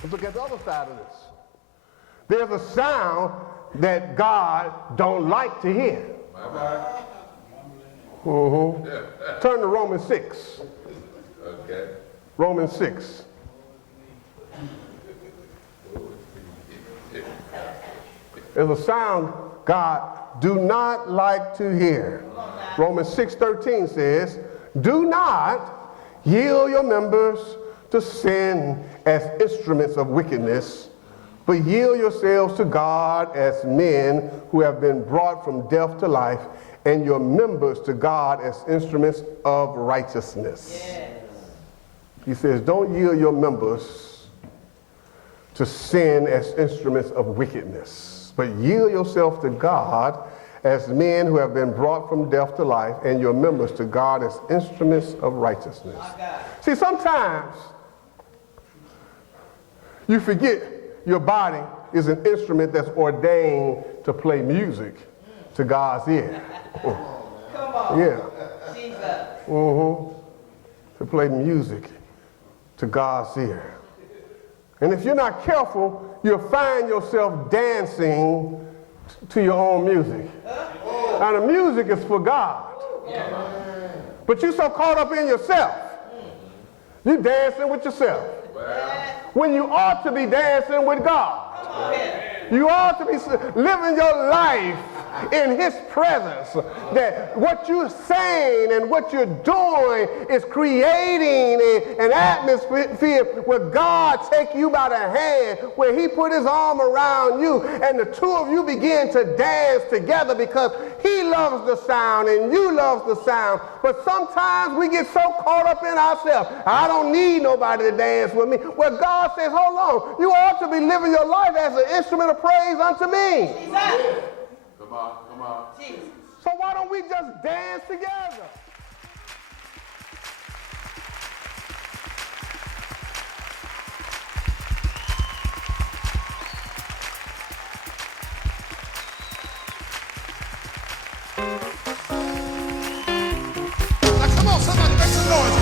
Let's look at the other side of this. There's a sound that God don't like to hear. Turn to Romans 6. Okay. Romans 6. There's a sound God do not like to hear. Romans 6:13 says, do not yield your members to sin as instruments of wickedness, but yield yourselves to God as men who have been brought from death to life, and your members to God as instruments of righteousness. Yes. He says, don't yield your members to sin as instruments of wickedness, but yield yourself to God as men who have been brought from death to life, and your members to God as instruments of righteousness. See, sometimes you forget your body is an instrument that's ordained to play music to God's ear. Come on. Yeah. Jesus. To play music to God's ear. And if you're not careful, you'll find yourself dancing to your own music. Now the music is for God. But you're so caught up in yourself. You're dancing with yourself. When you ought to be dancing with God. You ought to be living your life in his presence. That what you're saying and what you're doing is creating an atmosphere where God take you by the hand, where he put his arm around you, and the two of you begin to dance together because he loves the sound and you love the sound. But sometimes we get so caught up in ourselves. I don't need nobody to dance with me. Well, God says, hold on, you ought to be living your life as an instrument of praise unto me. Jesus. Come on. Jesus. So why don't we just dance together? Now come on, somebody make some noise.